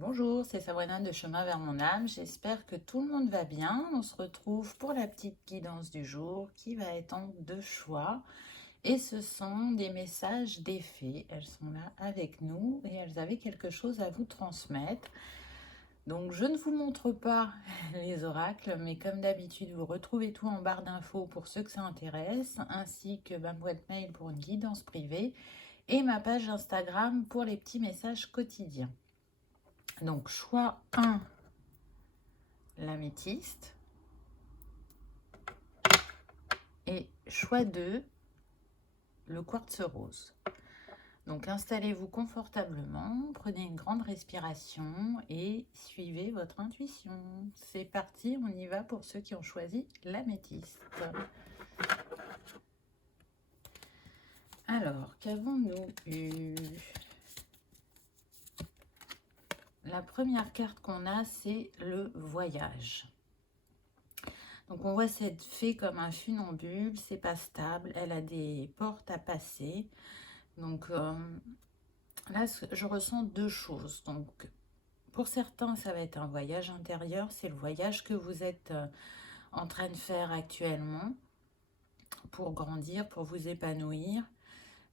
Bonjour, c'est Sabrina de Chemin vers mon âme. J'espère que tout le monde va bien. On se retrouve pour la petite guidance du jour qui va être en deux choix. Et ce sont des messages des fées. Elles sont là avec nous et elles avaient quelque chose à vous transmettre. Donc je ne vous montre pas les oracles, mais comme d'habitude, vous retrouvez tout en barre d'infos pour ceux que ça intéresse, ainsi que ma boîte mail pour une guidance privée et ma page Instagram pour les petits messages quotidiens. Donc choix 1, l'améthyste. Et choix 2, le quartz rose. Donc installez-vous confortablement, prenez une grande respiration et suivez votre intuition. C'est parti, on y va pour ceux qui ont choisi l'améthyste. Alors, qu'avons-nous eu? La première carte qu'on a, c'est le voyage. Donc on voit cette fée comme un funambule, c'est pas stable, elle a des portes à passer. Donc là, je ressens deux choses. Donc pour certains, ça va être un voyage intérieur, c'est le voyage que vous êtes en train de faire actuellement pour grandir, pour vous épanouir,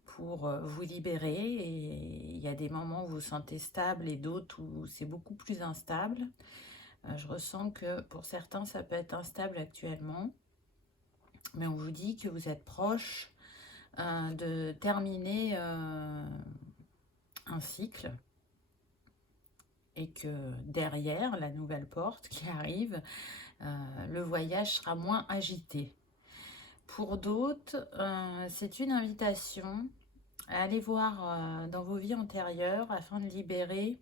pour vous libérer. Et il y a des moments où vous vous sentez stable et d'autres où c'est beaucoup plus instable. Je ressens que pour certains, ça peut être instable actuellement. Mais on vous dit que vous êtes proche de terminer un cycle et que derrière la nouvelle porte qui arrive, le voyage sera moins agité. Pour d'autres, c'est une invitation à aller voir dans vos vies antérieures afin de libérer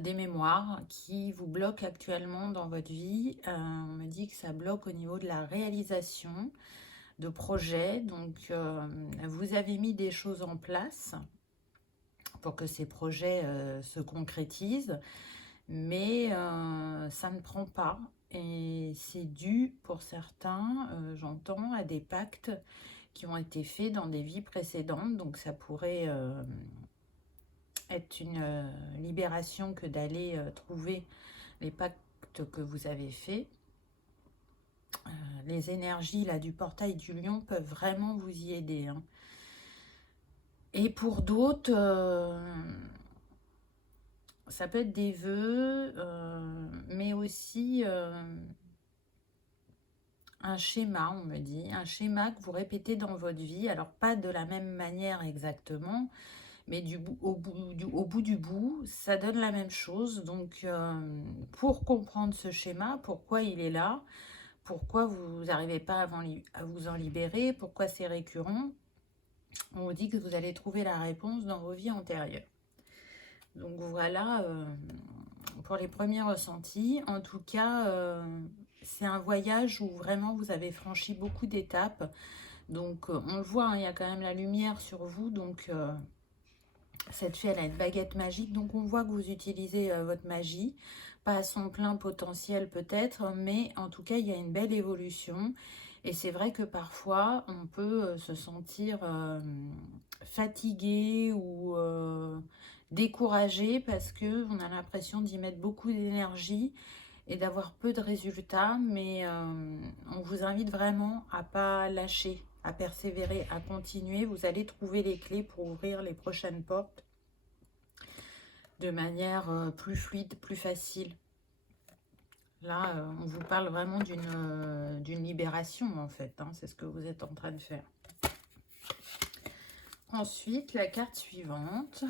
des mémoires qui vous bloquent actuellement dans votre vie. On me dit que ça bloque au niveau de la réalisation de projets. Donc, vous avez mis des choses en place pour que ces projets se concrétisent, mais ça ne prend pas. Et c'est dû, pour certains, j'entends, à des pactes qui ont été faits dans des vies précédentes. Donc, ça pourrait être une libération que d'aller trouver les pactes que vous avez faits. Les énergies là, du portail du lion peuvent vraiment vous y aider. Hein. Et pour d'autres, ça peut être des vœux, mais aussi un schéma, on me dit. Un schéma que vous répétez dans votre vie. Alors, pas de la même manière exactement, mais au bout du bout, ça donne la même chose. Donc, pour comprendre ce schéma, pourquoi il est là, pourquoi vous n'arrivez pas à vous en libérer, pourquoi c'est récurrent, on vous dit que vous allez trouver la réponse dans vos vies antérieures. Donc voilà pour les premiers ressentis. En tout cas, c'est un voyage où vraiment vous avez franchi beaucoup d'étapes. Donc on le voit, hein, il y a quand même la lumière sur vous. Donc cette fille, elle a une baguette magique. Donc on voit que vous utilisez votre magie. Pas à son plein potentiel peut-être, mais en tout cas, il y a une belle évolution. Et c'est vrai que parfois, on peut se sentir fatigué ou découragé parce qu'on a l'impression d'y mettre beaucoup d'énergie et d'avoir peu de résultats. Mais on vous invite vraiment à pas lâcher, à persévérer, à continuer. Vous allez trouver les clés pour ouvrir les prochaines portes de manière plus fluide, plus facile. Là, on vous parle vraiment d'une libération, en fait. Hein, c'est ce que vous êtes en train de faire. Ensuite, la carte suivante.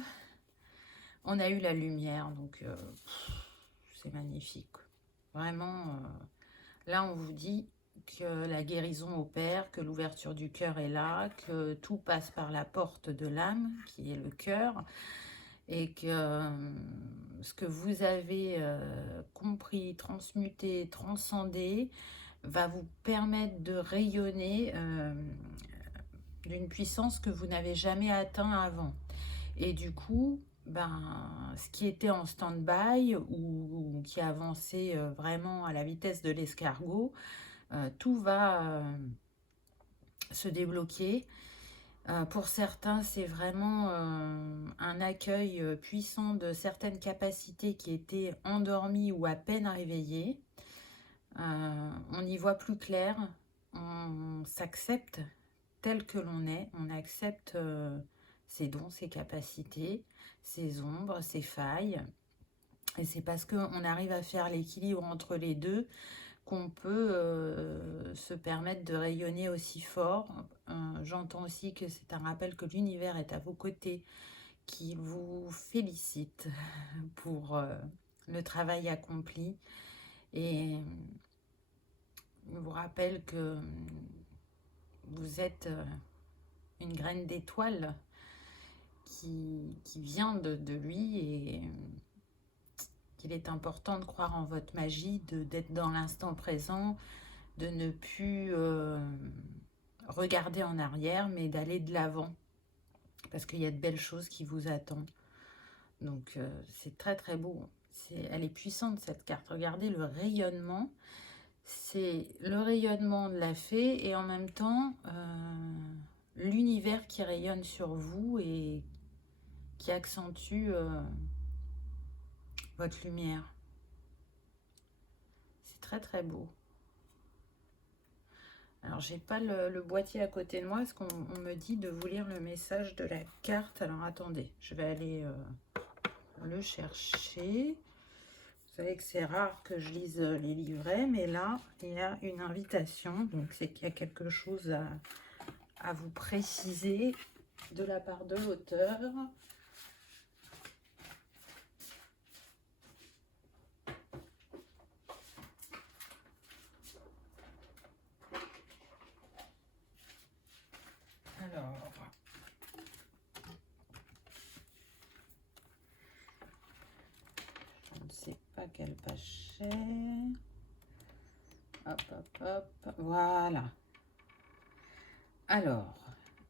On a eu la lumière, donc c'est magnifique. Vraiment, là, on vous dit que la guérison opère, que l'ouverture du cœur est là, que tout passe par la porte de l'âme, qui est le cœur, et que ce que vous avez compris, transmuté, transcendé, va vous permettre de rayonner d'une puissance que vous n'avez jamais atteint avant. Et du coup, ce qui était en stand-by ou qui avançait vraiment à la vitesse de l'escargot, tout va se débloquer. Pour certains, c'est vraiment un accueil puissant de certaines capacités qui étaient endormies ou à peine réveillées. On y voit plus clair, on s'accepte tel que l'on est, on accepte ses dons, ses capacités, ses ombres, ses failles. Et c'est parce qu'on arrive à faire l'équilibre entre les deux qu'on peut se permettre de rayonner aussi fort. J'entends aussi que c'est un rappel que l'univers est à vos côtés, qu'il vous félicite pour le travail accompli et vous rappelle que vous êtes une graine d'étoile qui vient de lui et qu'il est important de croire en votre magie, d'être dans l'instant présent, de ne plus regarder en arrière, mais d'aller de l'avant, parce qu'il y a de belles choses qui vous attendent. Donc c'est très très beau. Elle est puissante cette carte. Regardez le rayonnement. C'est le rayonnement de la fée et en même temps l'univers qui rayonne sur vous et qui accentue votre lumière. C'est très très beau. Alors, j'ai pas le boîtier à côté de moi, parce qu'on me dit de vous lire le message de la carte. Alors, attendez, je vais aller le chercher. Vous savez que c'est rare que je lise les livrets, mais là, il y a une invitation. Donc, c'est qu'il y a quelque chose à vous préciser de la part de l'auteur. Alors, je ne sais pas quelle page c'est. Hop, hop, hop. Voilà. Alors,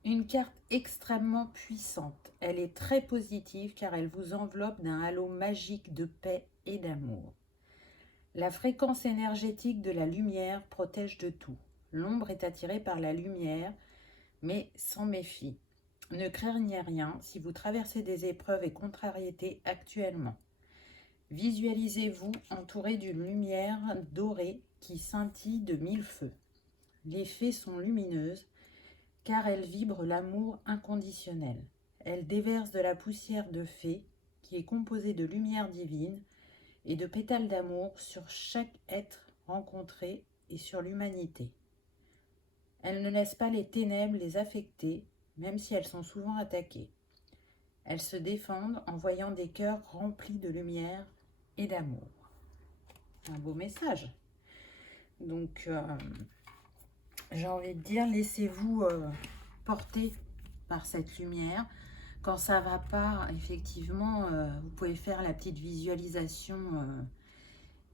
une carte extrêmement puissante. Elle est très positive car elle vous enveloppe d'un halo magique de paix et d'amour. La fréquence énergétique de la lumière protège de tout. L'ombre est attirée par la lumière, mais sans méfie. Ne craignez rien si vous traversez des épreuves et contrariétés actuellement. Visualisez-vous entouré d'une lumière dorée qui scintille de mille feux. Les fées sont lumineuses car elles vibrent l'amour inconditionnel. Elles déversent de la poussière de fée qui est composée de lumière divine et de pétales d'amour sur chaque être rencontré et sur l'humanité. Elles ne laissent pas les ténèbres les affecter, même si elles sont souvent attaquées. Elles se défendent en voyant des cœurs remplis de lumière et d'amour. Un beau message. Donc, j'ai envie de dire, laissez-vous porter par cette lumière. Quand ça va pas, effectivement, vous pouvez faire la petite visualisation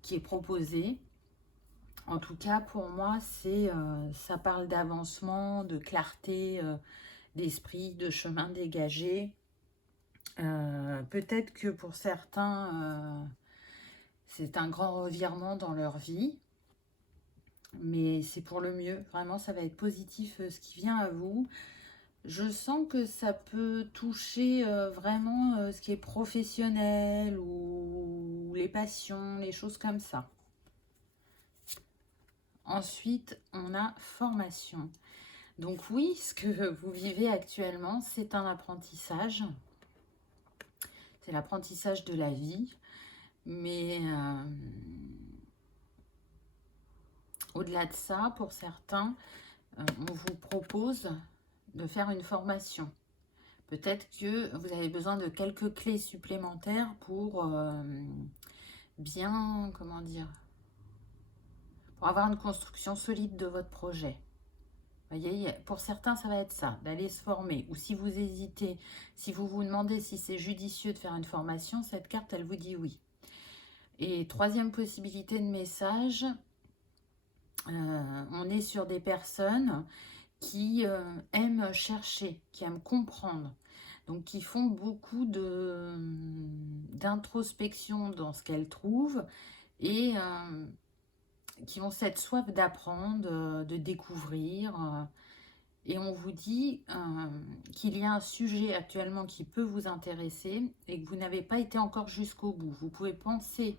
qui est proposée. En tout cas, pour moi, ça parle d'avancement, de clarté d'esprit, de chemin dégagé. Peut-être que pour certains, c'est un grand revirement dans leur vie, mais c'est pour le mieux. Vraiment, ça va être positif ce qui vient à vous. Je sens que ça peut toucher vraiment ce qui est professionnel ou les passions, les choses comme ça. Ensuite, on a formation. Donc oui, ce que vous vivez actuellement, c'est un apprentissage. C'est l'apprentissage de la vie. Mais au-delà de ça, pour certains, on vous propose de faire une formation. Peut-être que vous avez besoin de quelques clés supplémentaires pour bien, comment dire, pour avoir une construction solide de votre projet. Vous voyez, pour certains, ça va être ça, d'aller se former. Ou si vous hésitez, si vous vous demandez si c'est judicieux de faire une formation, cette carte, elle vous dit oui. Et troisième possibilité de message, on est sur des personnes qui aiment chercher, qui aiment comprendre. Donc, qui font beaucoup d'introspection dans ce qu'elles trouvent et qui ont cette soif d'apprendre, de découvrir Et on vous dit qu'il y a un sujet actuellement qui peut vous intéresser et que vous n'avez pas été encore jusqu'au bout. Vous pouvez penser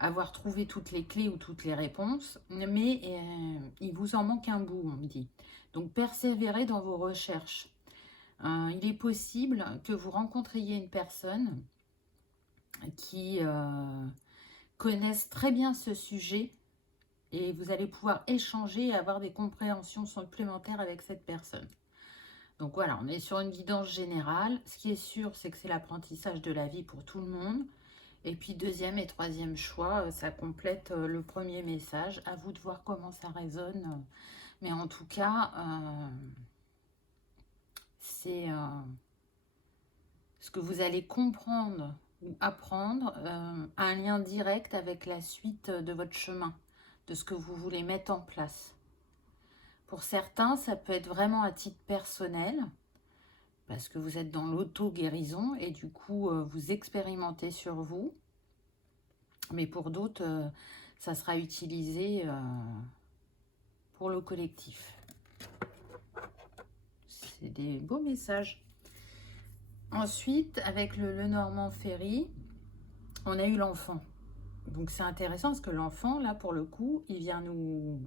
avoir trouvé toutes les clés ou toutes les réponses, mais il vous en manque un bout, on me dit. Donc persévérez dans vos recherches. Il est possible que vous rencontriez une personne qui connaisse très bien ce sujet et vous allez pouvoir échanger et avoir des compréhensions supplémentaires avec cette personne. Donc voilà, on est sur une guidance générale. Ce qui est sûr, c'est que c'est l'apprentissage de la vie pour tout le monde. Et puis deuxième et troisième choix, ça complète le premier message. À vous de voir comment ça résonne. Mais en tout cas, c'est ce que vous allez comprendre ou apprendre a un lien direct avec la suite de votre chemin, de ce que vous voulez mettre en place. Pour certains, ça peut être vraiment à titre personnel, parce que vous êtes dans l'auto-guérison et du coup, vous expérimentez sur vous. Mais pour d'autres, ça sera utilisé pour le collectif. C'est des beaux messages. Ensuite, avec le Lenormand Ferry, on a eu l'enfant. Donc c'est intéressant parce que l'enfant, là, pour le coup, il vient nous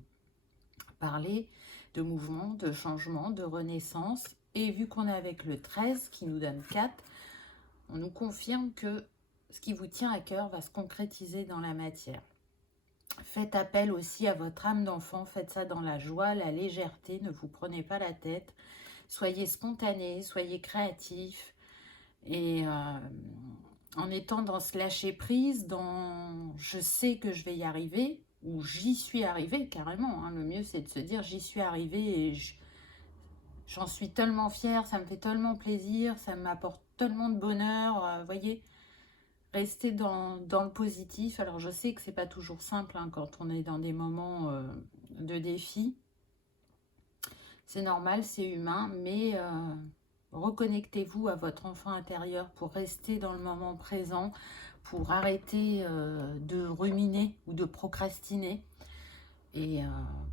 parler de mouvement, de changement, de renaissance. Et vu qu'on est avec le 13 qui nous donne 4, on nous confirme que ce qui vous tient à cœur va se concrétiser dans la matière. Faites appel aussi à votre âme d'enfant, faites ça dans la joie, la légèreté, ne vous prenez pas la tête. Soyez spontané, soyez créatif. Et en étant dans ce lâcher prise, dans je sais que je vais y arriver, ou j'y suis arrivé carrément. Le mieux, c'est de se dire j'y suis arrivé et j'en suis tellement fière, ça me fait tellement plaisir, ça m'apporte tellement de bonheur. Voyez, restez dans le positif. Alors, je sais que c'est pas toujours simple quand on est dans des moments de défi. C'est normal, c'est humain, mais reconnectez-vous à votre enfant intérieur pour rester dans le moment présent, pour arrêter de ruminer ou de procrastiner et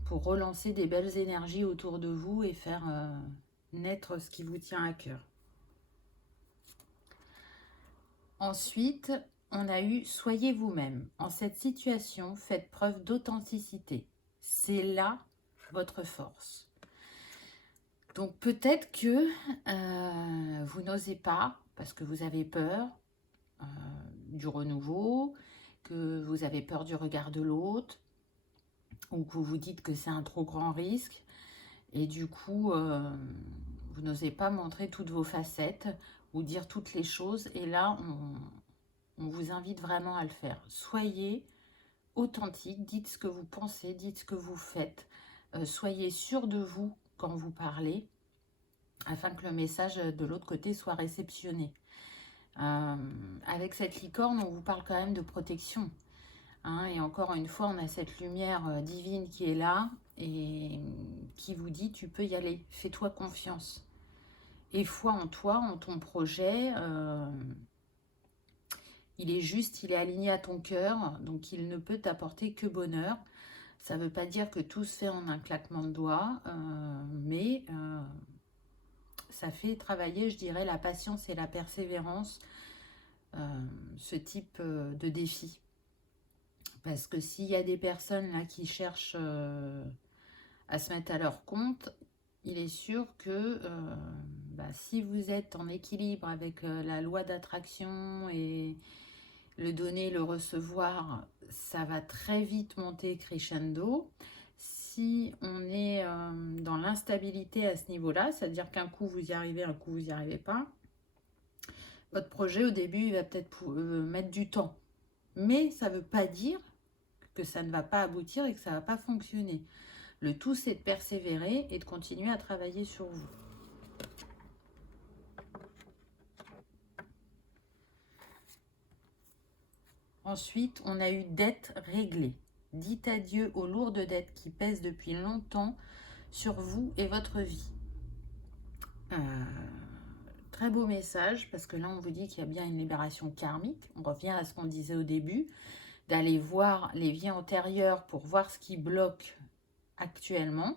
pour relancer des belles énergies autour de vous et faire naître ce qui vous tient à cœur. Ensuite, on a eu « Soyez vous-même ». En cette situation, faites preuve d'authenticité. C'est là votre force. Donc peut-être que vous n'osez pas parce que vous avez peur du renouveau, que vous avez peur du regard de l'autre, ou que vous vous dites que c'est un trop grand risque. Et du coup, vous n'osez pas montrer toutes vos facettes ou dire toutes les choses. Et là, on vous invite vraiment à le faire. Soyez authentique, dites ce que vous pensez, dites ce que vous faites. Soyez sûr de vous quand vous parlez, afin que le message de l'autre côté soit réceptionné. Avec cette licorne, on vous parle quand même de protection. Et encore une fois, on a cette lumière divine qui est là et qui vous dit, tu peux y aller, fais-toi confiance. Et foi en toi, en ton projet, il est juste, il est aligné à ton cœur, donc il ne peut t'apporter que bonheur. Ça ne veut pas dire que tout se fait en un claquement de doigts, mais ça fait travailler, je dirais, la patience et la persévérance, ce type de défi. Parce que s'il y a des personnes là qui cherchent à se mettre à leur compte, il est sûr que si vous êtes en équilibre avec la loi d'attraction et le donner, le recevoir, ça va très vite monter crescendo. Si on est dans l'instabilité à ce niveau-là, c'est-à-dire qu'un coup vous y arrivez, un coup vous n'y arrivez pas, votre projet au début il va peut-être mettre du temps. Mais ça ne veut pas dire que ça ne va pas aboutir et que ça ne va pas fonctionner. Le tout, c'est de persévérer et de continuer à travailler sur vous. Ensuite, on a eu dette réglée. Dites adieu aux lourdes dettes qui pèsent depuis longtemps sur vous et votre vie. Très beau message, parce que là, on vous dit qu'il y a bien une libération karmique. On revient à ce qu'on disait au début, d'aller voir les vies antérieures pour voir ce qui bloque actuellement.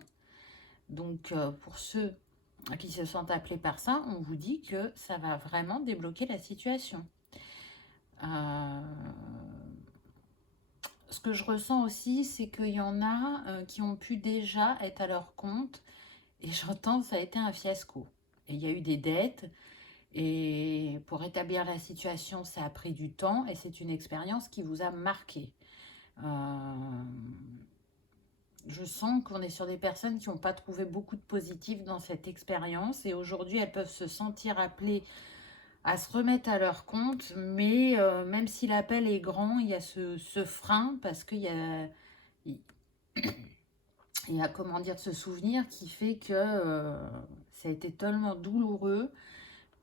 Donc, pour ceux qui se sentent appelés par ça, on vous dit que ça va vraiment débloquer la situation. Ce que je ressens aussi, c'est qu'il y en a qui ont pu déjà être à leur compte, et j'entends que ça a été un fiasco. Et il y a eu des dettes, et pour rétablir la situation, ça a pris du temps, et c'est une expérience qui vous a marqué. Je sens qu'on est sur des personnes qui n'ont pas trouvé beaucoup de positif dans cette expérience, et aujourd'hui, elles peuvent se sentir appelées à se remettre à leur compte, mais même si l'appel est grand, il y a ce frein, parce qu'il y a, il y a, comment dire, ce souvenir qui fait que ça a été tellement douloureux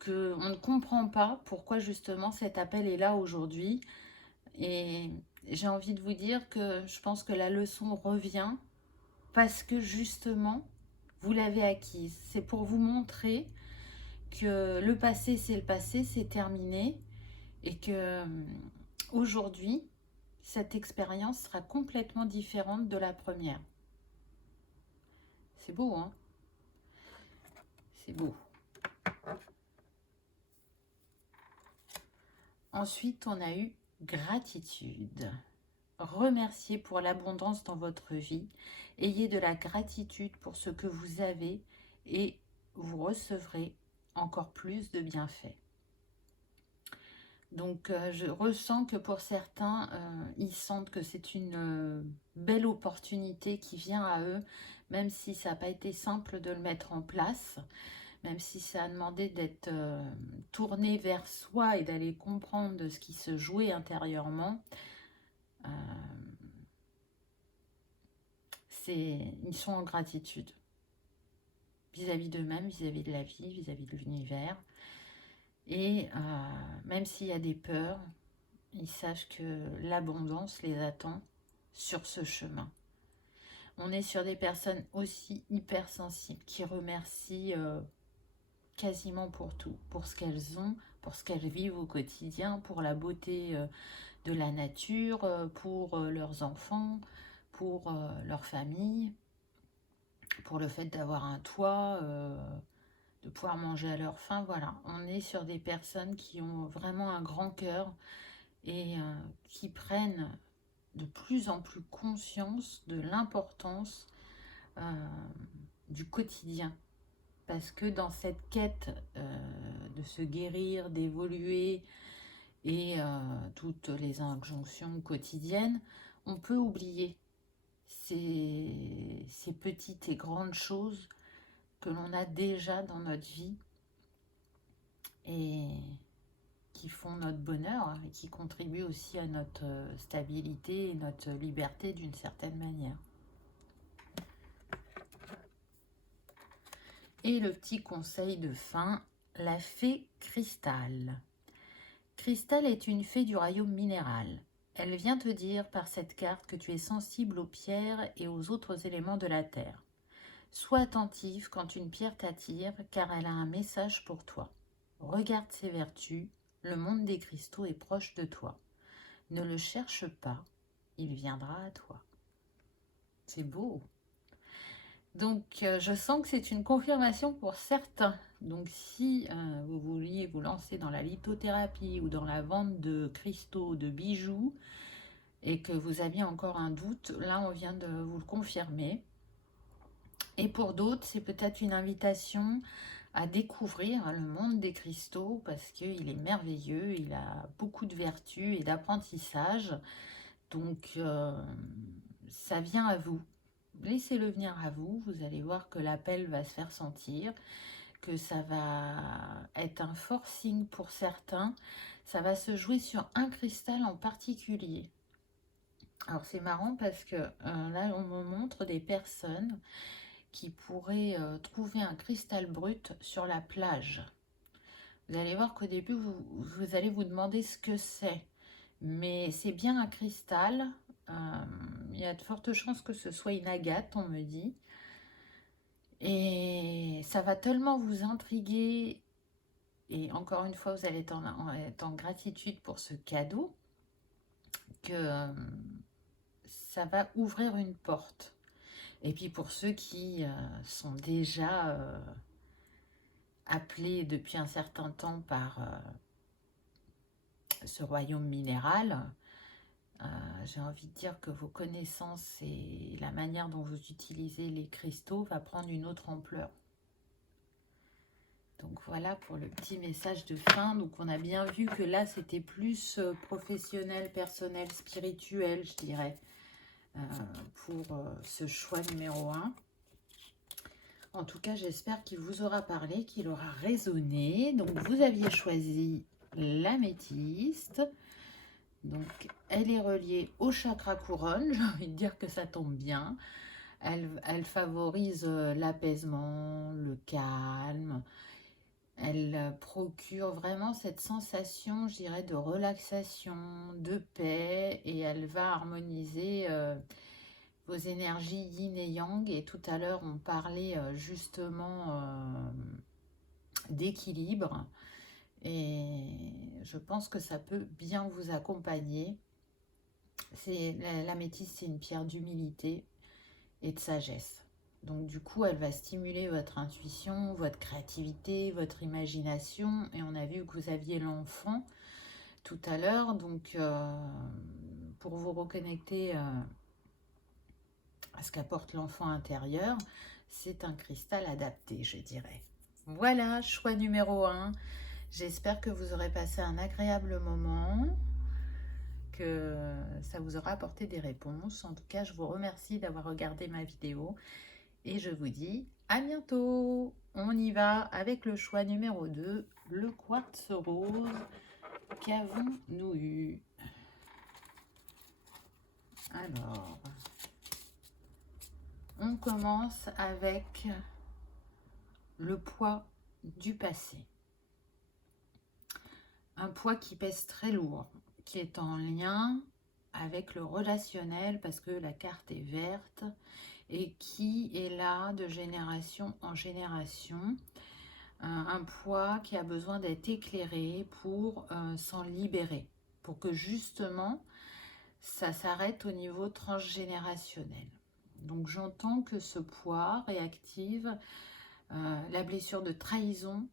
qu'on ne comprend pas pourquoi justement cet appel est là aujourd'hui. Et j'ai envie de vous dire que je pense que la leçon revient parce que justement, vous l'avez acquise. C'est pour vous montrer que le passé, c'est le passé, c'est terminé, et que aujourd'hui, cette expérience sera complètement différente de la première. C'est beau, hein? C'est beau. Ensuite, on a eu gratitude. Remerciez pour l'abondance dans votre vie. Ayez de la gratitude pour ce que vous avez et vous recevrez encore plus de bienfaits. Donc, je ressens que pour certains, ils sentent que c'est une belle opportunité qui vient à eux, même si ça n'a pas été simple de le mettre en place, même si ça a demandé d'être tourné vers soi et d'aller comprendre de ce qui se jouait intérieurement. Ils sont en gratitude vis-à-vis d'eux-mêmes, vis-à-vis de la vie, vis-à-vis de l'univers. Et même s'il y a des peurs, ils sachent que l'abondance les attend sur ce chemin. On est sur des personnes aussi hypersensibles qui remercient quasiment pour tout, pour ce qu'elles ont, pour ce qu'elles vivent au quotidien, pour la beauté de la nature, pour leurs enfants, pour leur famille, pour le fait d'avoir un toit, de pouvoir manger à leur faim. Voilà, on est sur des personnes qui ont vraiment un grand cœur et qui prennent de plus en plus conscience de l'importance du quotidien. Parce que dans cette quête de se guérir, d'évoluer et toutes les injonctions quotidiennes, on peut oublier ces petites et grandes choses que l'on a déjà dans notre vie et qui font notre bonheur et qui contribuent aussi à notre stabilité et notre liberté d'une certaine manière. Et le petit conseil de fin, la fée Cristal. Cristal est une fée du royaume minéral. Elle vient te dire par cette carte que tu es sensible aux pierres et aux autres éléments de la terre. Sois attentif quand une pierre t'attire, car elle a un message pour toi. Regarde ses vertus, le monde des cristaux est proche de toi. Ne le cherche pas, il viendra à toi. C'est beau. Donc, je sens que c'est une confirmation pour certains. Donc, si vous vouliez vous lancer dans la lithothérapie ou dans la vente de cristaux, de bijoux, et que vous aviez encore un doute, là, on vient de vous le confirmer. Et pour d'autres, c'est peut-être une invitation à découvrir le monde des cristaux parce qu'il est merveilleux, il a beaucoup de vertus et d'apprentissage. Donc, ça vient à vous. Laissez-le venir à vous, vous allez voir que l'appel va se faire sentir, que ça va être un fort signe pour certains. Ça va se jouer sur un cristal en particulier. Alors c'est marrant parce que là on me montre des personnes qui pourraient trouver un cristal brut sur la plage. Vous allez voir qu'au début vous allez vous demander ce que c'est. Mais c'est bien un cristal. Il y a de fortes chances que ce soit une agate, on me dit. Et ça va tellement vous intriguer. Et encore une fois, vous allez être en gratitude pour ce cadeau que ça va ouvrir une porte. Et puis pour ceux qui sont déjà appelés depuis un certain temps par ce royaume minéral, j'ai envie de dire que vos connaissances et la manière dont vous utilisez les cristaux va prendre une autre ampleur. Donc voilà pour le petit message de fin. Donc on a bien vu que là c'était plus professionnel, personnel, spirituel, je dirais, pour ce choix numéro 1. En tout cas, j'espère qu'il vous aura parlé, qu'il aura résonné. Donc vous aviez choisi l'améthyste. Donc elle est reliée au chakra couronne. J'ai envie de dire que ça tombe bien. Elle favorise l'apaisement, le calme. Elle procure vraiment cette sensation, je dirais, de relaxation, de paix, et elle va harmoniser vos énergies yin et yang. Et tout à l'heure, on parlait justement d'équilibre, et je pense que ça peut bien vous accompagner. L'améthyste, c'est une pierre d'humilité et de sagesse. Donc du coup, elle va stimuler votre intuition, votre créativité, votre imagination. Et on a vu que vous aviez l'enfant tout à l'heure. Donc pour vous reconnecter à ce qu'apporte l'enfant intérieur, c'est un cristal adapté, je dirais. Voilà, choix numéro 1. J'espère que vous aurez passé un agréable moment, que ça vous aura apporté des réponses. En tout cas, je vous remercie d'avoir regardé ma vidéo. Et je vous dis à bientôt. On y va avec le choix numéro 2, le quartz rose. Qu'avons-nous eu? Alors, on commence avec le poids du passé. Un poids qui pèse très lourd, qui est en lien avec le relationnel parce que la carte est verte et qui est là de génération en génération. Un poids qui a besoin d'être éclairé pour s'en libérer, pour que justement ça s'arrête au niveau transgénérationnel. Donc j'entends que ce poids réactive la blessure de trahison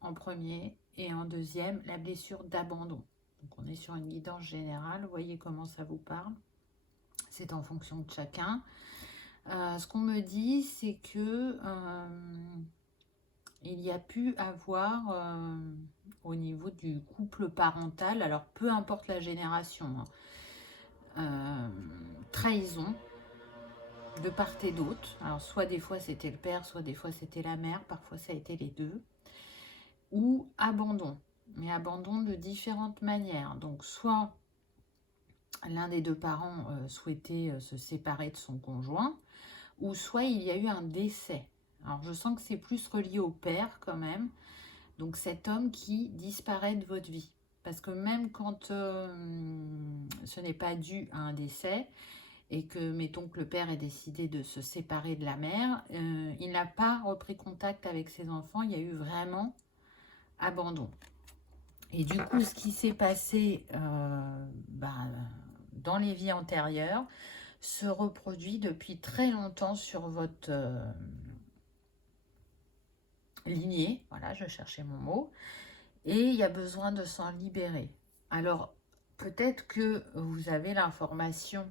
en premier et en deuxième la blessure d'abandon. Donc on est sur une guidance générale, vous voyez comment ça vous parle, c'est en fonction de chacun. Ce qu'on me dit, c'est que il y a pu avoir au niveau du couple parental, alors peu importe la génération, trahison de part et d'autre. Alors soit des fois c'était le père, soit des fois c'était la mère, parfois ça a été les deux. Ou abandon, mais abandon de différentes manières. Donc soit l'un des deux parents souhaitait se séparer de son conjoint, ou soit il y a eu un décès. Alors je sens que c'est plus relié au père quand même. Donc cet homme qui disparaît de votre vie. Parce que même quand ce n'est pas dû à un décès, et que mettons que le père ait décidé de se séparer de la mère, il n'a pas repris contact avec ses enfants, il y a eu vraiment abandon. Et du coup, ce qui s'est passé dans les vies antérieures se reproduit depuis très longtemps sur votre lignée. Voilà, je cherchais mon mot. Et il y a besoin de s'en libérer. Alors, peut-être que vous avez l'information,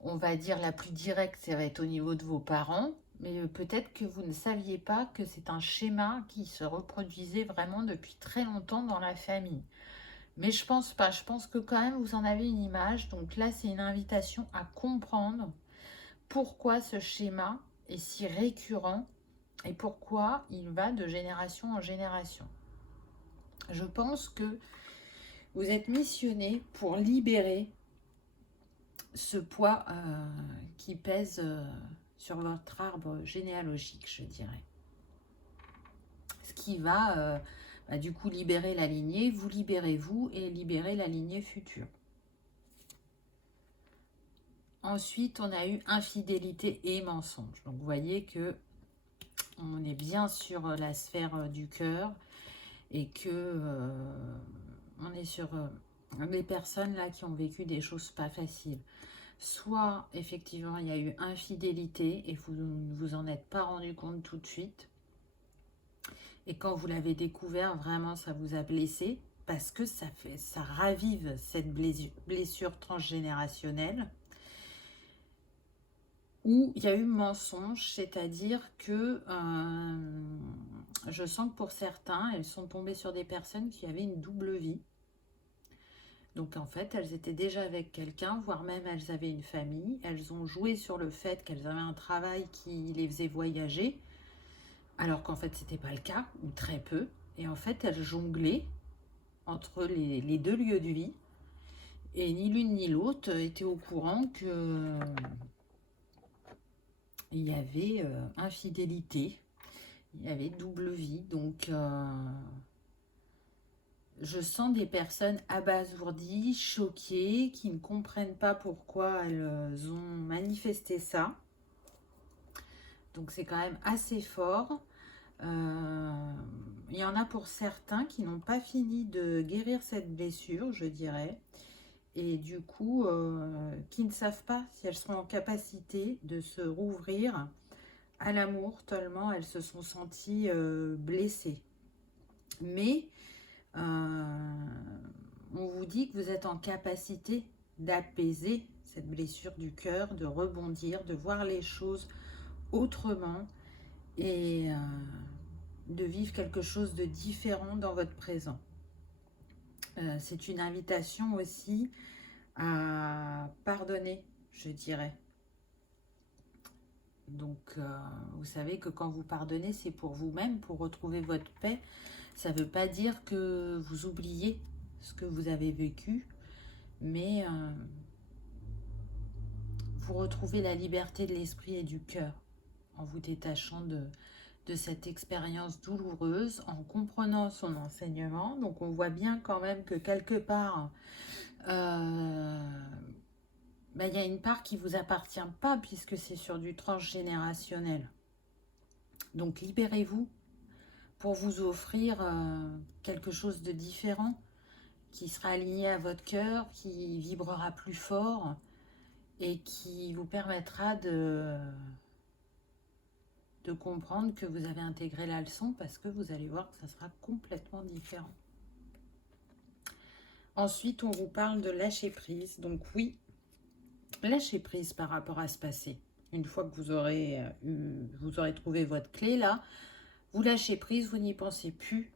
on va dire la plus directe, ça va être au niveau de vos parents, mais peut-être que vous ne saviez pas que c'est un schéma qui se reproduisait vraiment depuis très longtemps dans la famille. Mais je pense pas, je pense que quand même vous en avez une image, donc là c'est une invitation à comprendre pourquoi ce schéma est si récurrent et pourquoi il va de génération en génération. Je pense que vous êtes missionné pour libérer ce poids qui pèse sur votre arbre généalogique, je dirais. Ce qui va du coup libérer la lignée, vous libérez vous et libérer la lignée future. Ensuite, on a eu infidélité et mensonge. Donc vous voyez que on est bien sur la sphère du cœur et que on est sur les personnes là qui ont vécu des choses pas faciles. Soit, effectivement, il y a eu infidélité et vous ne vous en êtes pas rendu compte tout de suite. Et quand vous l'avez découvert, vraiment, ça vous a blessé parce que ça ravive cette blessure transgénérationnelle. Où il y a eu mensonge, c'est-à-dire que je sens que pour certains, elles sont tombées sur des personnes qui avaient une double vie. Donc en fait, elles étaient déjà avec quelqu'un, voire même elles avaient une famille. Elles ont joué sur le fait qu'elles avaient un travail qui les faisait voyager, alors qu'en fait, c'était pas le cas, ou très peu. Et en fait, elles jonglaient entre les deux lieux de vie. Et ni l'une ni l'autre étaient au courant que il y avait infidélité, il y avait double vie. Donc, je sens des personnes abasourdies, choquées, qui ne comprennent pas pourquoi elles ont manifesté ça. Donc, c'est quand même assez fort. Il y en a pour certains qui n'ont pas fini de guérir cette blessure, je dirais. Et du coup, qui ne savent pas si elles seront en capacité de se rouvrir à l'amour, tellement elles se sont senties blessées. Mais on vous dit que vous êtes en capacité d'apaiser cette blessure du cœur, de rebondir, de voir les choses autrement et de vivre quelque chose de différent dans votre présent. C'est une invitation aussi à pardonner, je dirais. Donc, vous savez que quand vous pardonnez, c'est pour vous-même, pour retrouver votre paix. Ça ne veut pas dire que vous oubliez ce que vous avez vécu, mais vous retrouvez la liberté de l'esprit et du cœur en vous détachant de cette expérience douloureuse, en comprenant son enseignement. Donc, on voit bien quand même que quelque part, il y a une part qui ne vous appartient pas puisque c'est sur du transgénérationnel. Donc, libérez-vous pour vous offrir quelque chose de différent qui sera aligné à votre cœur, qui vibrera plus fort et qui vous permettra de comprendre que vous avez intégré la leçon parce que vous allez voir que ça sera complètement différent. Ensuite, on vous parle de lâcher prise. Donc oui, lâcher prise par rapport à ce passé. Une fois que vous aurez trouvé votre clé là, vous lâchez prise, vous n'y pensez plus.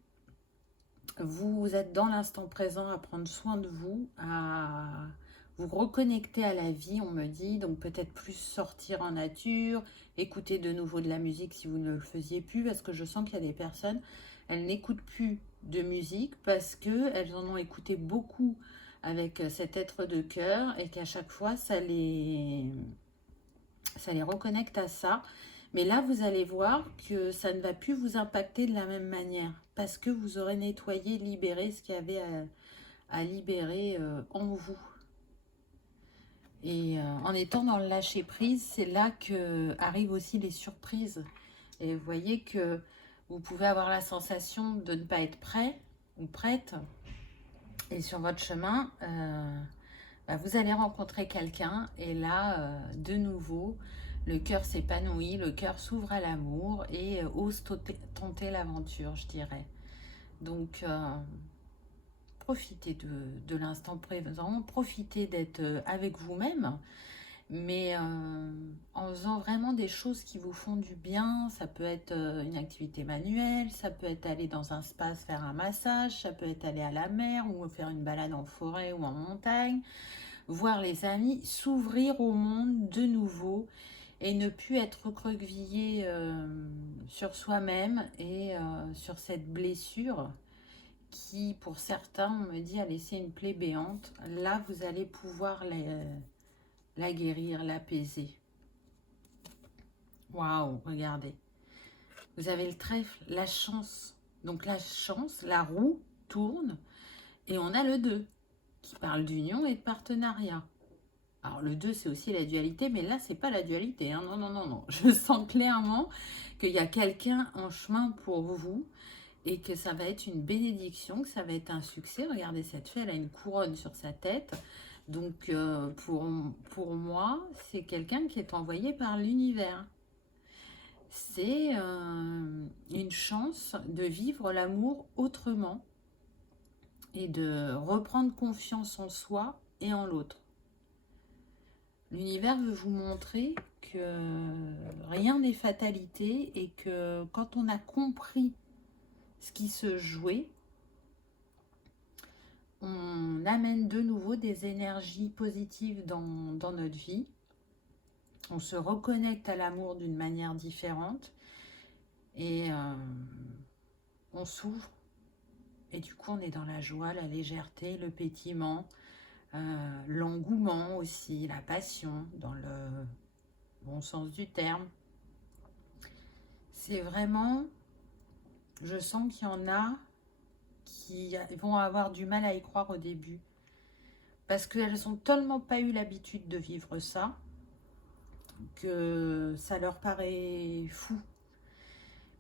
Vous êtes dans l'instant présent à prendre soin de vous, à vous reconnecter à la vie, on me dit. Donc peut-être plus sortir en nature, écouter de nouveau de la musique si vous ne le faisiez plus, parce que je sens qu'il y a des personnes, elles n'écoutent plus de musique parce qu'elles en ont écouté beaucoup avec cet être de cœur et qu'à chaque fois, ça les reconnecte à ça. Mais là, vous allez voir que ça ne va plus vous impacter de la même manière parce que vous aurez nettoyé, libéré ce qu'il y avait à libérer en vous. Et en étant dans le lâcher-prise, c'est là que arrivent aussi les surprises. Et vous voyez que vous pouvez avoir la sensation de ne pas être prêt ou prête. Et sur votre chemin, vous allez rencontrer quelqu'un. Et là, de nouveau, le cœur s'épanouit, le cœur s'ouvre à l'amour et ose tenter l'aventure, je dirais. Donc, profitez de l'instant présent, profitez d'être avec vous-même, mais en faisant vraiment des choses qui vous font du bien. Ça peut être une activité manuelle, ça peut être aller dans un spa faire un massage, ça peut être aller à la mer ou faire une balade en forêt ou en montagne, voir les amis, s'ouvrir au monde de nouveau et ne plus être recroquevillé sur soi-même et sur cette blessure qui, pour certains, on me dit, a laissé une plaie béante. Là, vous allez pouvoir la guérir, l'apaiser. Waouh, regardez. Vous avez le trèfle, la chance. Donc la chance, la roue tourne et on a le 2 qui parle d'union et de partenariat. Alors le 2, c'est aussi la dualité, mais là, c'est pas la dualité. Non. Je sens clairement qu'il y a quelqu'un en chemin pour vous et que ça va être une bénédiction, que ça va être un succès. Regardez cette fée, elle a une couronne sur sa tête. Donc pour moi, c'est quelqu'un qui est envoyé par l'univers. C'est une chance de vivre l'amour autrement et de reprendre confiance en soi et en l'autre. L'univers veut vous montrer que rien n'est fatalité et que quand on a compris ce qui se jouait, on amène de nouveau des énergies positives dans notre vie. On se reconnecte à l'amour d'une manière différente et on s'ouvre. Et du coup, on est dans la joie, la légèreté, le pétillement, l'engouement aussi, la passion, dans le bon sens du terme. C'est vraiment, je sens qu'il y en a qui vont avoir du mal à y croire au début. Parce qu'elles n'ont tellement pas eu l'habitude de vivre ça, que ça leur paraît fou.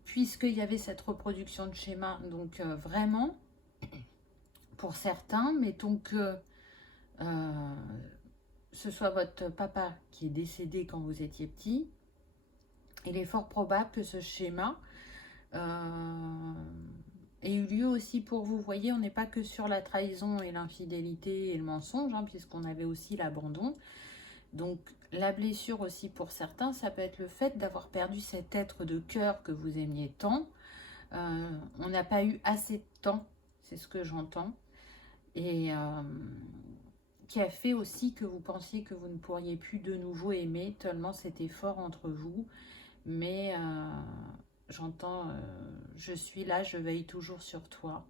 Puisqu'il y avait cette reproduction de schéma, donc vraiment, pour certains, mettons que ce soit votre papa qui est décédé quand vous étiez petit, il est fort probable que ce schéma ait eu lieu aussi pour vous. Vous voyez, on n'est pas que sur la trahison et l'infidélité et le mensonge, hein, puisqu'on avait aussi l'abandon. Donc la blessure aussi pour certains, ça peut être le fait d'avoir perdu cet être de cœur que vous aimiez tant. On n'a pas eu assez de temps, c'est ce que j'entends. Et qui a fait aussi que vous pensiez que vous ne pourriez plus de nouveau aimer, tellement c'était fort entre vous. Mais j'entends, je suis là, je veille toujours sur toi.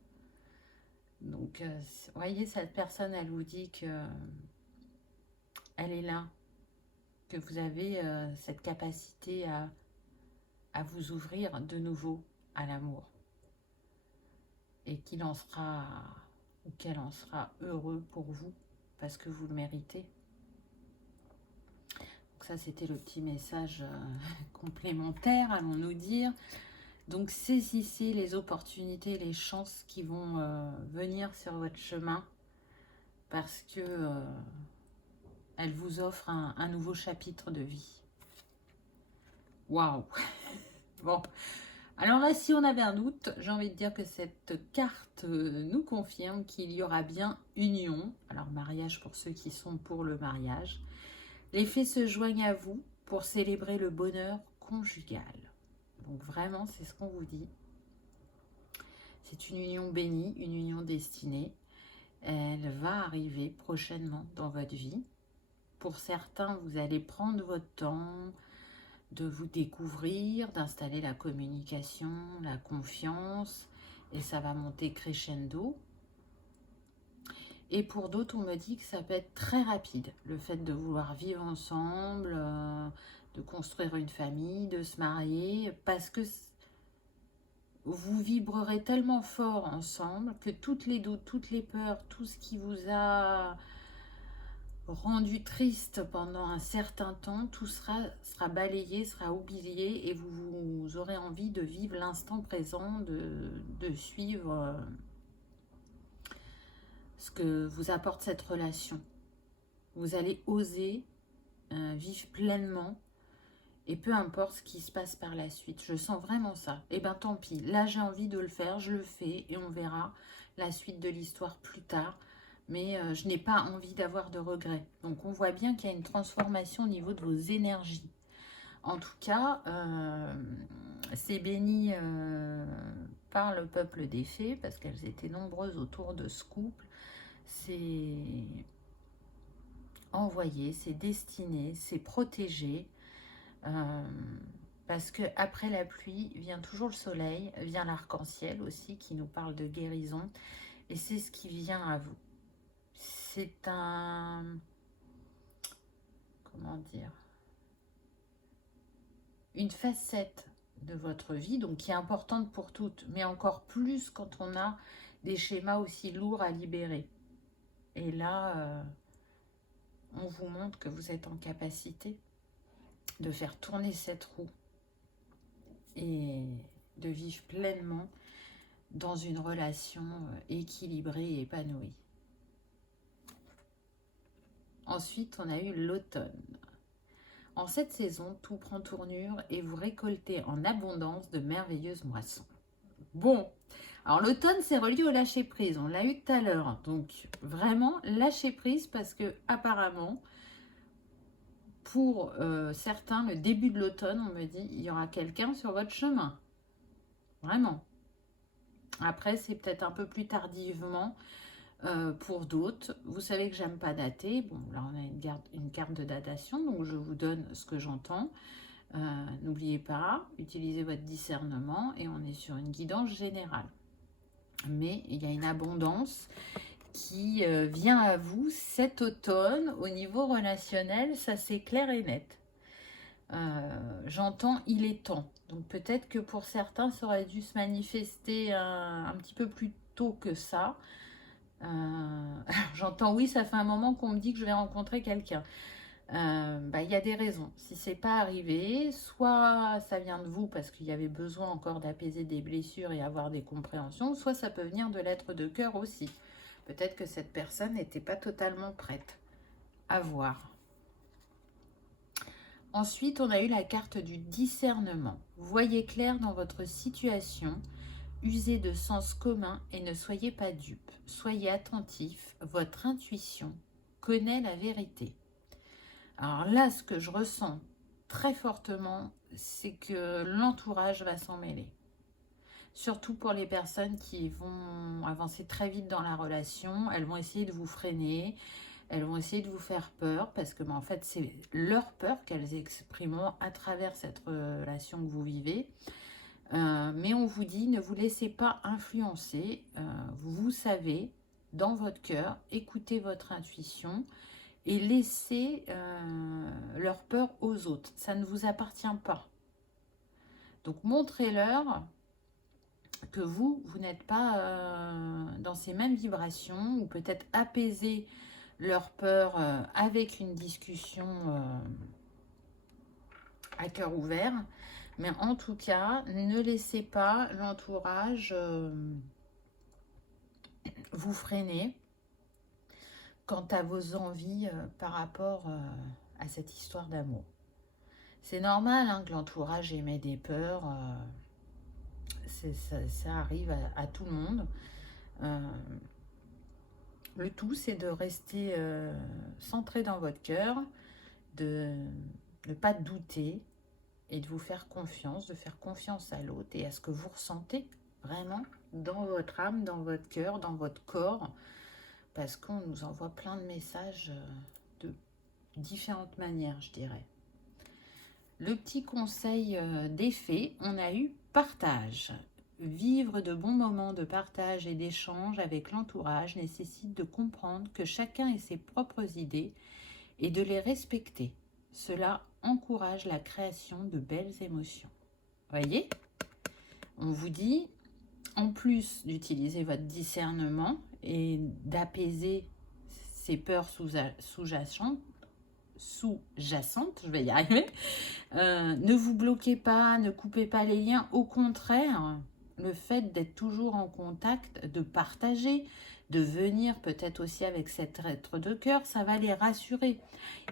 Donc, vous voyez, cette personne, elle vous dit que elle est là, que vous avez cette capacité à vous ouvrir de nouveau à l'amour. Et qu'il en sera, ou qu'elle en sera heureux pour vous, parce que vous le méritez. Donc ça, c'était le petit message complémentaire, allons-nous dire. Donc saisissez les opportunités, les chances qui vont venir sur votre chemin, parce que elle vous offre un nouveau chapitre de vie. Waouh. Bon, alors là, si on avait un doute, j'ai envie de dire que cette carte nous confirme qu'il y aura bien union. Alors mariage pour ceux qui sont pour le mariage. Les fées se joignent à vous pour célébrer le bonheur conjugal. Donc vraiment, c'est ce qu'on vous dit. C'est une union bénie, une union destinée. Elle va arriver prochainement dans votre vie. Pour certains, vous allez prendre votre temps de vous découvrir, d'installer la communication, la confiance, et ça va monter crescendo. Et pour d'autres, on me dit que ça peut être très rapide, le fait de vouloir vivre ensemble, de construire une famille, de se marier, parce que vous vibrerez tellement fort ensemble que toutes les doutes, toutes les peurs, tout ce qui vous a rendu triste pendant un certain temps, tout sera balayé, sera oublié et vous aurez envie de vivre l'instant présent, de suivre ce que vous apporte cette relation. Vous allez oser vivre pleinement et peu importe ce qui se passe par la suite. Je sens vraiment ça. Et bien tant pis, là j'ai envie de le faire, je le fais et on verra la suite de l'histoire plus tard. Mais je n'ai pas envie d'avoir de regrets. Donc on voit bien qu'il y a une transformation au niveau de vos énergies. En tout cas, c'est béni par le peuple des fées, parce qu'elles étaient nombreuses autour de ce couple. C'est envoyé, c'est destiné, c'est protégé. Parce que après la pluie vient toujours le soleil, vient l'arc-en-ciel aussi qui nous parle de guérison. Et c'est ce qui vient à vous. C'est un... comment dire, une facette de votre vie, donc qui est importante pour toutes, mais encore plus quand on a des schémas aussi lourds à libérer. Et là, on vous montre que vous êtes en capacité de faire tourner cette roue et de vivre pleinement dans une relation équilibrée et épanouie. Ensuite, on a eu l'automne. En cette saison, tout prend tournure et vous récoltez en abondance de merveilleuses moissons. Bon, alors l'automne, c'est relié au lâcher-prise. On l'a eu tout à l'heure. Donc, vraiment, lâcher-prise parce que apparemment, pour certains, le début de l'automne, on me dit, il y aura quelqu'un sur votre chemin. Vraiment. Après, c'est peut-être un peu plus tardivement pour d'autres. Vous savez que j'aime pas dater. Bon, là, on a une carte de datation, donc je vous donne ce que j'entends. N'oubliez pas, utilisez votre discernement et on est sur une guidance générale. Mais il y a une abondance qui vient à vous cet automne au niveau relationnel, ça c'est clair et net. J'entends il est temps. Donc peut-être que pour certains, ça aurait dû se manifester un petit peu plus tôt que ça. J'entends oui, ça fait un moment qu'on me dit que je vais rencontrer quelqu'un. Y a des raisons. Si c'est pas arrivé, soit ça vient de vous parce qu'il y avait besoin encore d'apaiser des blessures et avoir des compréhensions, soit ça peut venir de l'être de cœur aussi. Peut-être que cette personne n'était pas totalement prête à voir. Ensuite, on a eu la carte du discernement. Voyez clair dans votre situation, usez de sens commun et ne soyez pas dupe. Soyez attentif, votre intuition connaît la vérité. Alors là, ce que je ressens très fortement, c'est que l'entourage va s'en mêler. Surtout pour les personnes qui vont avancer très vite dans la relation, elles vont essayer de vous freiner, elles vont essayer de vous faire peur, parce que en fait, c'est leur peur qu'elles exprimeront à travers cette relation que vous vivez. Mais on vous dit, ne vous laissez pas influencer. Vous savez, dans votre cœur, écoutez votre intuition et laissez leur peur aux autres. Ça ne vous appartient pas. Donc, montrez-leur que vous n'êtes pas dans ces mêmes vibrations, ou peut-être apaiser leur peur avec une discussion à cœur ouvert. Mais en tout cas, ne laissez pas l'entourage vous freiner quant à vos envies par rapport à cette histoire d'amour. C'est normal que l'entourage émet des peurs, ça arrive à tout le monde. Le tout, c'est de rester centré dans votre cœur, de ne pas douter et de vous faire confiance, de faire confiance à l'autre et à ce que vous ressentez vraiment dans votre âme, dans votre cœur, dans votre corps, parce qu'on nous envoie plein de messages de différentes manières, je dirais. Le petit conseil des fées, on a eu partage. Vivre de bons moments de partage et d'échange avec l'entourage nécessite de comprendre que chacun ait ses propres idées et de les respecter. Cela encourage la création de belles émotions. Voyez, on vous dit, en plus d'utiliser votre discernement et d'apaiser ces peurs sous-jacentes, je vais y arriver, ne vous bloquez pas, ne coupez pas les liens. Au contraire, le fait d'être toujours en contact, de partager, de venir peut-être aussi avec cet être de cœur, ça va les rassurer.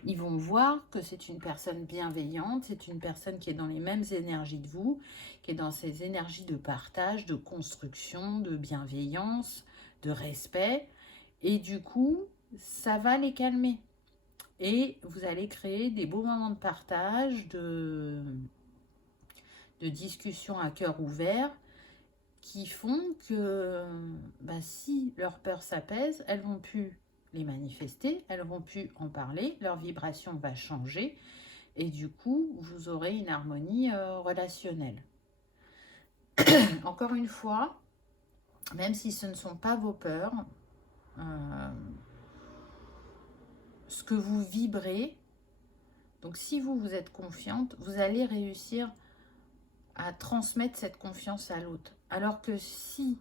Ils vont voir que c'est une personne bienveillante, c'est une personne qui est dans les mêmes énergies de vous, qui est dans ces énergies de partage, de construction, de bienveillance, de respect. Et du coup, ça va les calmer. Et vous allez créer des beaux moments de partage, de discussion à cœur ouvert, qui font que si leur peur s'apaise, elles vont plus les manifester, elles vont plus en parler, leur vibration va changer et du coup, vous aurez une harmonie relationnelle. Encore une fois, même si ce ne sont pas vos peurs, ce que vous vibrez, donc si vous êtes confiante, vous allez réussir à transmettre cette confiance à l'autre. Alors que si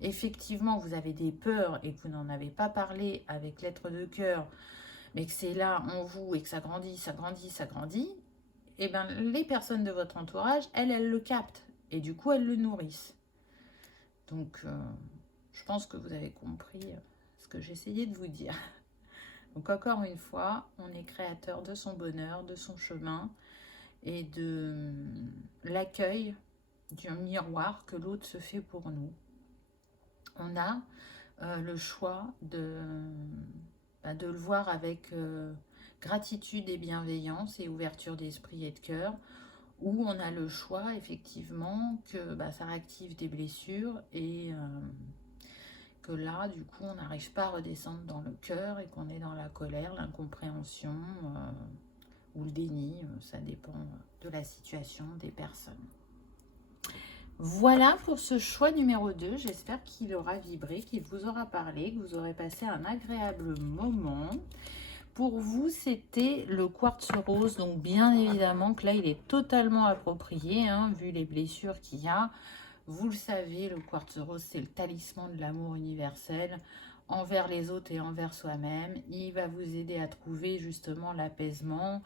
effectivement vous avez des peurs et que vous n'en avez pas parlé avec l'être de cœur, mais que c'est là en vous et que ça grandit, et les personnes de votre entourage, elles le captent et du coup elles le nourrissent. Donc, je pense que vous avez compris ce que j'essayais de vous dire. Donc, encore une fois, on est créateur de son bonheur, de son chemin et de l'accueil du miroir que l'autre se fait pour nous. On a le choix de le voir avec gratitude et bienveillance et ouverture d'esprit et de cœur, ou on a le choix effectivement que ça réactive des blessures et que là du coup on n'arrive pas à redescendre dans le cœur et qu'on est dans la colère, l'incompréhension ou le déni, ça dépend de la situation des personnes. Voilà pour ce choix numéro 2, j'espère qu'il aura vibré, qu'il vous aura parlé, que vous aurez passé un agréable moment. Pour vous, c'était le quartz rose, donc bien évidemment que là, il est totalement approprié, hein, vu les blessures qu'il y a. Vous le savez, le quartz rose, c'est le talisman de l'amour universel envers les autres et envers soi-même. Il va vous aider à trouver justement l'apaisement,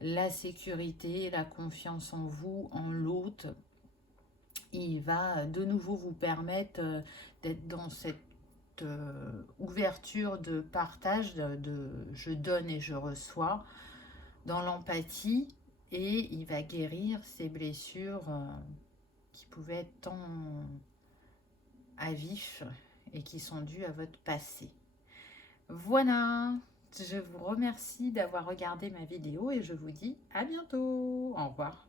la sécurité, la confiance en vous, en l'autre. Il va de nouveau vous permettre d'être dans cette ouverture de partage, de je donne et je reçois, dans l'empathie, et il va guérir ces blessures qui pouvaient être tant à vif et qui sont dues à votre passé. Voilà, je vous remercie d'avoir regardé ma vidéo et je vous dis à bientôt. Au revoir.